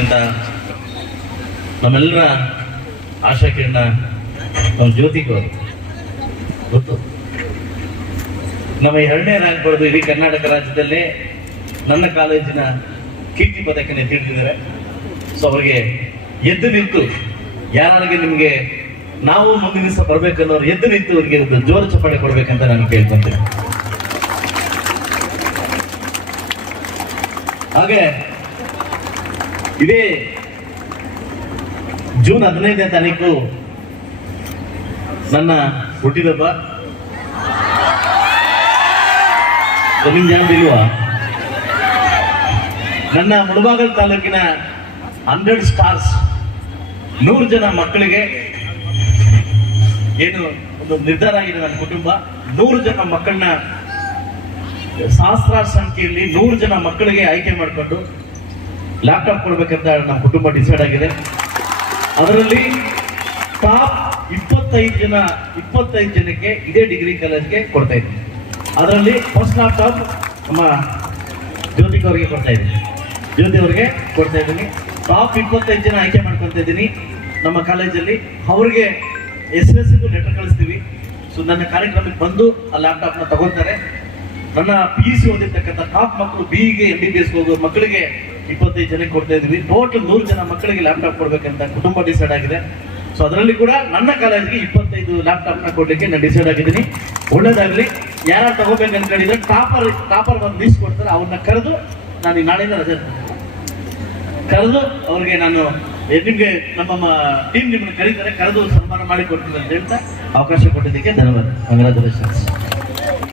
ಅಂತ ನಮ್ಮೆಲ್ಲರ ಆಶಾ ಕಿರಣ ನಮ್ಮ ಜ್ಯೋತಿಗೂ ಗೊತ್ತು. ನಮ್ಮ 2ನೇ ರ್ಯಾಂಕ್ ಪಡೆದು ಇಡೀ ಕರ್ನಾಟಕ ರಾಜ್ಯದಲ್ಲೇ ನನ್ನ ಕಾಲೇಜಿನ ಕೀರ್ತಿ ಪದಕನೇ ತಿಳಿದಿದ್ದಾರೆ. ಸೊ ಅವರಿಗೆ ಎದ್ದು ನಿಂತು ಯಾರಿಗೆ ನಿಮಗೆ ನಾವು ಮುಂದಿನ ದಿವಸ ಬರ್ಬೇಕನ್ನೋರು ಎದ್ದು ನಿಂತು ಅವರಿಗೆ ಒಂದು ಜೋರು ಚಪ್ಪಾಳೆ ಕೊಡ್ಬೇಕಂತ ನಾನು ಕೇಳ್ಕೊಂತೀನಿ. ಹಾಗೆ ಇದೇ ಜೂನ್ 15ನೇ ತಾರೀಕು ನನ್ನ ಹುಟ್ಟಿದಬ್ಬ. ಇಲ್ವಾ? ನನ್ನ ಮುಳಬಾಗಿಲು ತಾಲೂಕಿನ 100 ಸ್ಟಾರ್ಸ್ 100 ಜನ ಮಕ್ಕಳಿಗೆ ಏನು ಒಂದು ನಿರ್ಧಾರ ಆಗಿದೆ. ನನ್ನ ಕುಟುಂಬ 100 ಜನ ಮಕ್ಕಳನ್ನ ಸಹಸ್ರಾರು ಸಂಖ್ಯೆಯಲ್ಲಿ 100 ಜನ ಮಕ್ಕಳಿಗೆ ಆಯ್ಕೆ ಮಾಡಿಕೊಂಡು ಲ್ಯಾಪ್ಟಾಪ್ ಕೊಡ್ಬೇಕಂತ ನಮ್ಮ ಕುಟುಂಬ ಡಿಸೈಡ್ ಆಗಿದೆ. ಅದರಲ್ಲಿ ಟಾಪ್ 25 ಜನಕ್ಕೆ ಇದೇ ಡಿಗ್ರಿ ಕಾಲೇಜ್ಗೆ ಕೊಡ್ತಾ ಇದ್ದೀನಿ. ಅದರಲ್ಲಿ ಫಸ್ಟ್ ಲ್ಯಾಪ್ಟಾಪ್ ನಮ್ಮ ಜ್ಯೋತಿ ಅವರಿಗೆ ಕೊಡ್ತಾ ಇದ್ದೀನಿ. ಟಾಪ್ 25 ಜನ ಆಯ್ಕೆ ಮಾಡ್ಕೊತಾ ಇದ್ದೀನಿ ನಮ್ಮ ಕಾಲೇಜಲ್ಲಿ. ಅವ್ರಿಗೆ SSಗೂ ಲೆಟರ್ ಕಳಿಸ್ತೀವಿ. ಸೊ ನನ್ನ ಕಾರ್ಯಕ್ರಮಕ್ಕೆ ಬಂದು ಆ ಲ್ಯಾಪ್ಟಾಪ್ನ ತಗೊಳ್ತಾರೆ. ನನ್ನ PUC ಓದಿರ್ತಕ್ಕಂಥ ಟಾಪ್ ಮಕ್ಕಳು BE MBBS ಹೋಗೋ ಮಕ್ಕಳಿಗೆ 25 ಜನಕ್ಕೆ ಕೊಡ್ತಾ ಇದ್ದೀವಿ. ಟೋಟಲ್ 100 ಜನ ಮಕ್ಕಳಿಗೆ ಲ್ಯಾಪ್ಟಾಪ್ ಕೊಡ್ಬೇಕಂತ ಕುಟುಂಬ ಡಿಸೈಡ್ ಆಗಿದೆ. ಸೊ ಅದರಲ್ಲಿ ಕೂಡ ನನ್ನ ಕಾಲೇಜ್ಗೆ 25 ಲ್ಯಾಪ್ಟಾಪ್ನ ಕೊಡ್ಲಿಕ್ಕೆ ನಾನು ಡಿಸೈಡ್ ಆಗಿದ್ದೀನಿ. ಒಳ್ಳೇದಾಗಲಿ. ಯಾರು ತಗೋಬೇಕು ಅನ್ಕೊಂಡಿದ್ರೆ ಟಾಪರ್ ಒಂದು ಲೀಸ್ಟ್ ಕೊಡ್ತಾರೆ. ಅವ್ರನ್ನ ಕರೆದು ನಾನು ಈ ನಾಳೆಯಿಂದ ರಜೆ ಕರೆದು ಅವ್ರಿಗೆ ನಾನು ನಿಮ್ಗೆ ನಮ್ಮ ಟೀಮ್ ನಿಮ್ಮನ್ನು ಕರೀತಾರೆ, ಕರೆದು ಸನ್ಮಾನ ಮಾಡಿ ಕೊಡ್ತೀನಿ ಅಂತ ಹೇಳ್ತಾ ಅವಕಾಶ ಕೊಟ್ಟಿದ್ದಕ್ಕೆ ಧನ್ಯವಾದ. ಕಂಗ್ರಾಚುಲೇಷನ್ಸ್.